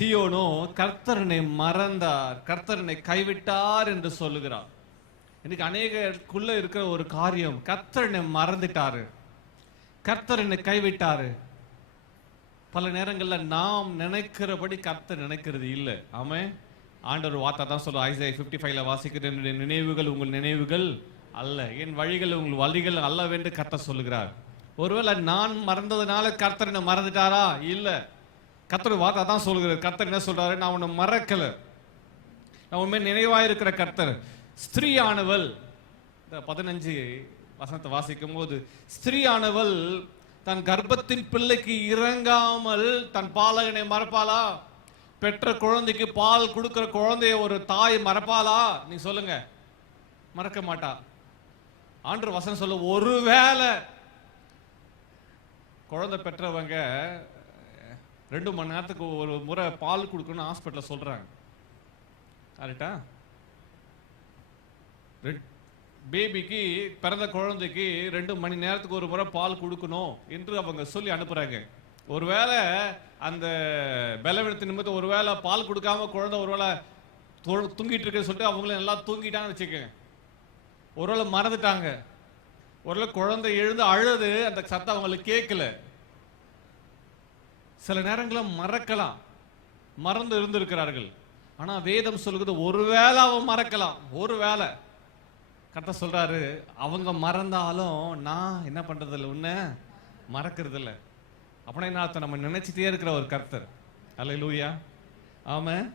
சீயோனோ கர்த்தரனை மறந்தார், கர்த்தரனை கைவிட்டார் என்று சொல்லுகிறார். இன்னைக்கு அநேகருக்குள்ள இருக்கிற ஒரு காரியம், கர்த்தரனை மறந்துட்டாரு, கர்த்தரனை கைவிட்டாரு. பல நேரங்கள்ல நாம் நினைக்கிறபடி கர்த்தர் நினைக்கிறது இல்லை. ஆமென். ஆண்டவர் வார்த்தை தான் சொல்ல, ஐசாயா 55ல வாசிக்கிற, என்னுடைய நினைவுகள் உங்கள் நினைவுகள் அல்ல, என் வழிகள் உங்கள் வழிகள் அல்லவென்று கர்த்தர் சொல்லுகிறார். ஒருவேளை நான் மறந்ததுனால கர்த்தர் என்ன மறந்துட்டாரா? இல்ல, கர்த்தர் வார்த்தை தான் சொல்லுகிறார். கர்த்தர் என்ன சொல்றாரு? நான் உன்னை மறக்கல, நான் உண்மை நினைவாயிருக்கிற கர்த்தர். ஸ்திரீயானவள், 15 வசனத்தை வாசிக்கும் போது, ஸ்திரீயானவள் தன் கர்ப்பத்தின் பிள்ளைக்கு இறங்காமல் தன் பாலகனை மறப்பாளா? பெற்ற குழந்தைக்கு பால் கொடுக்கிற குழந்தைய ஒரு தாய் மறப்பாளா? நீ சொல்லுங்க. மறக்க மாட்டா. ஆண்டவர் வசனம் சொல்ல, ஒருவேளை குழந்தை பெற்றவங்க 2 மணி நேரத்துக்கு ஒரு முறை பால் கொடுக்கணும்னு ஹாஸ்பிட்டல் சொல்றாங்க. கரெக்டா? பேபிக்கு, பிறந்த குழந்தைக்கு 2 மணி நேரத்துக்கு ஒரு முறை பால் கொடுக்கணும் என்று அவங்க சொல்லி அனுப்புறாங்க. ஒருவேளை அந்த பலவீனத்தின் நிமித்தம் ஒருவேளை பால் கொடுக்காம குழந்தை ஒருவேளை தூங்கிட்டு இருக்குன்னு சொல்லிட்டு அவங்களும் நல்லா தூங்கிட்டாங்கன்னு வச்சுக்கோங்க. ஒருவேளை மறந்துட்டாங்க, ஒருவேளை குழந்தை எழுந்து அழுது அந்த சத்தம் அவங்களுக்கு கேட்கல. சில நேரங்களில் மறக்கலாம், மறந்து இருந்திருக்கிறார்கள். ஆனா வேதம் சொல்லுகிறது, ஒருவேளை அவன் மறக்கலாம். ஒருவேளை கர்த்தர் சொல்றாரு, அவங்க மறந்தாலும் நான் என்ன பண்றது இல்லை, உன்னை மறக்கிறது இல்லை. அப்படின்னா என்ன அர்த்தம்? நம்ம நினைச்சிட்டே இருக்கிற ஒரு கர்த்தர். அல்லேலூயா. ஆமென்.